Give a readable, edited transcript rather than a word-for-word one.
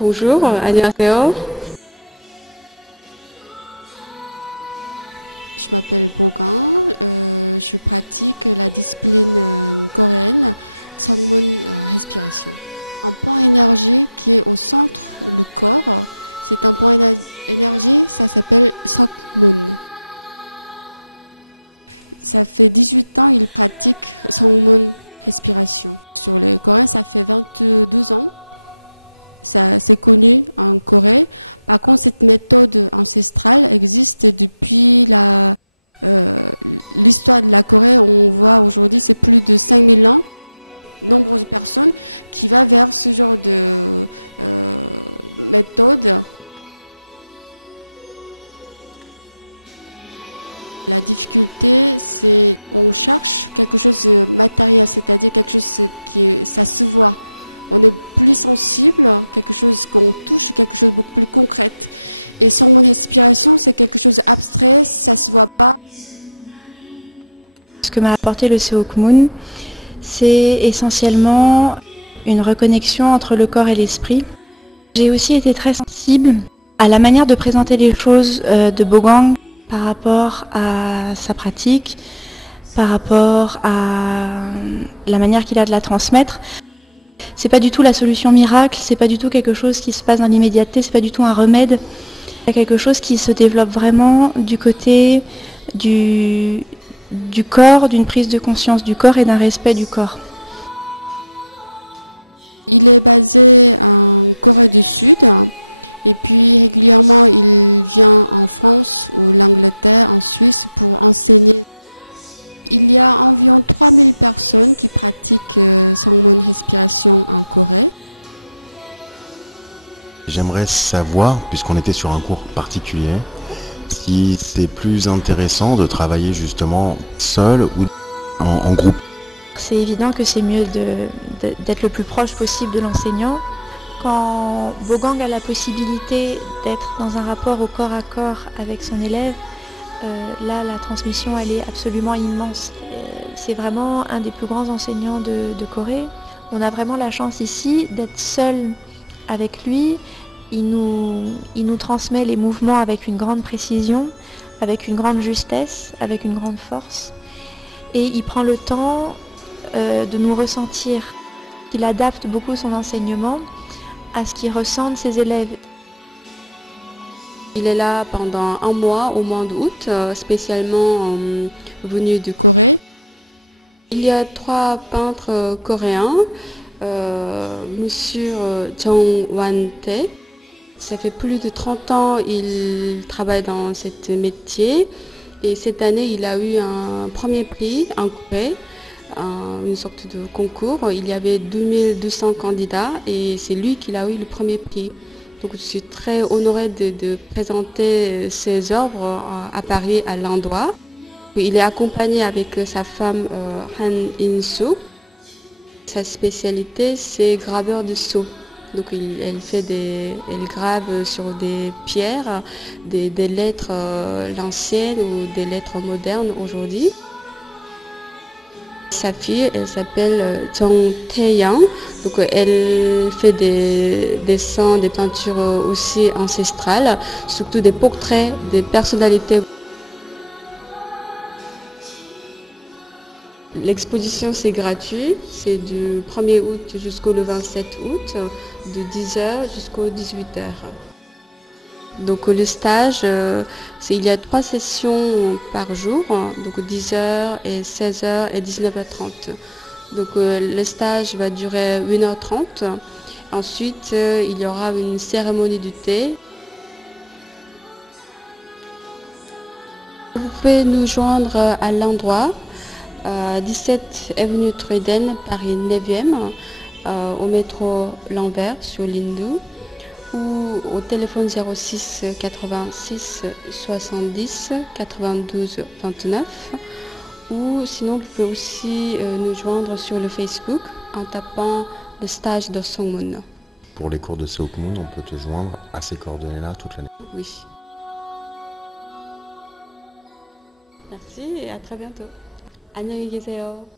Bonjour, 안녕하세요. Je m'appelle Bogan, je pratique la discipline coréenne Songmun Respiration. Un point énergie qui est au centre, le corps, c'est un point énergie, ça s'appelle Songmun. Ça fait 18 ans qu'il pratique Songmun Respiration. Sur les Coréens, ça fait 22 ans. Ça, c'est connu en Corée. Par contre, cette méthode ancestrale existe depuis l'histoire de la Corée. On voit aujourd'hui, c'est plus de 5000 ans. Nombreuses personnes qui vont vers ce genre de méthode. La difficulté, c'est on cherche quelque chose de matériel, c'est-à-dire quelque chose ça se voit. On est plus sensible, quelque chose qu'on touche, quelque chose de beaucoup plus concret. Et sans mon respiration, c'est quelque chose d'abstrait, ça se voit pas. Ce que m'a apporté le Seokmun, c'est essentiellement une reconnexion entre le corps et l'esprit. J'ai aussi été très sensible à la manière de présenter les choses de Bogang par rapport à sa pratique, par rapport à la manière qu'il a de la transmettre. C'est pas du tout la solution miracle, c'est pas du tout quelque chose qui se passe dans l'immédiateté, c'est pas du tout un remède. C'est quelque chose qui se développe vraiment du côté du corps, d'une prise de conscience du corps et d'un respect du corps. Il est basé en Corée du Sud et puis régulièrement il vient en France ou l'Angleterre, en Suisse pour enseigner. Il y a environ 3000 personnes qui pratiquent Songmun Respiration en Corée. J'aimerais savoir, puisqu'on était sur un cours particulier, si c'est plus intéressant de travailler justement seul ou en groupe. C'est évident que c'est mieux d'être le plus proche possible de l'enseignant. Quand Bogang a la possibilité d'être dans un rapport au corps à corps avec son élève, là la transmission elle est absolument immense. C'est vraiment un des plus grands enseignants de Corée. On a vraiment la chance ici d'être seul avec lui. Il nous transmet les mouvements avec une grande précision, avec une grande justesse, avec une grande force. Et il prend le temps de nous ressentir. Il adapte beaucoup son enseignement à ce qu'ils ressentent ses élèves. Il est là pendant un mois, au mois d'août, spécialement venu de Corée. Il y a 3 peintres coréens, Monsieur Jung Wan-tae. Ça fait plus de 30 ans qu'il travaille dans ce métier et cette année il a eu un premier prix en Corée, une sorte de concours. Il y avait 2200 candidats et c'est lui qui a eu le premier prix. Donc je suis très honorée de présenter ses œuvres à Paris, à l'endroit. Il est accompagné avec sa femme Han In-soo. Sa spécialité c'est graveur de sceaux. Donc elle grave sur des pierres des lettres l'ancienne ou des lettres modernes aujourd'hui. Sa fille, elle s'appelle Jung Tae-young. Donc elle fait des dessins, des peintures aussi ancestrales, surtout des portraits des personnalités. L'exposition c'est gratuit, c'est du 1er août jusqu'au 27 août, de 10h jusqu'au 18h. Donc le stage, il y a 3 sessions par jour, donc 10h et 16h et 19h30. Donc le stage va durer 1h30. Ensuite, il y aura une cérémonie du thé. Vous pouvez nous joindre à l'endroit. 17 avenue Truden, Paris 9e, au métro Lambert sur Lindou, ou au téléphone 06 86 70 92 29, ou sinon vous pouvez aussi nous joindre sur le Facebook en tapant le stage de Songmun. Pour les cours de Seokmun, on peut te joindre à ces coordonnées-là toute l'année. Oui. Merci et à très bientôt. 안녕히 계세요.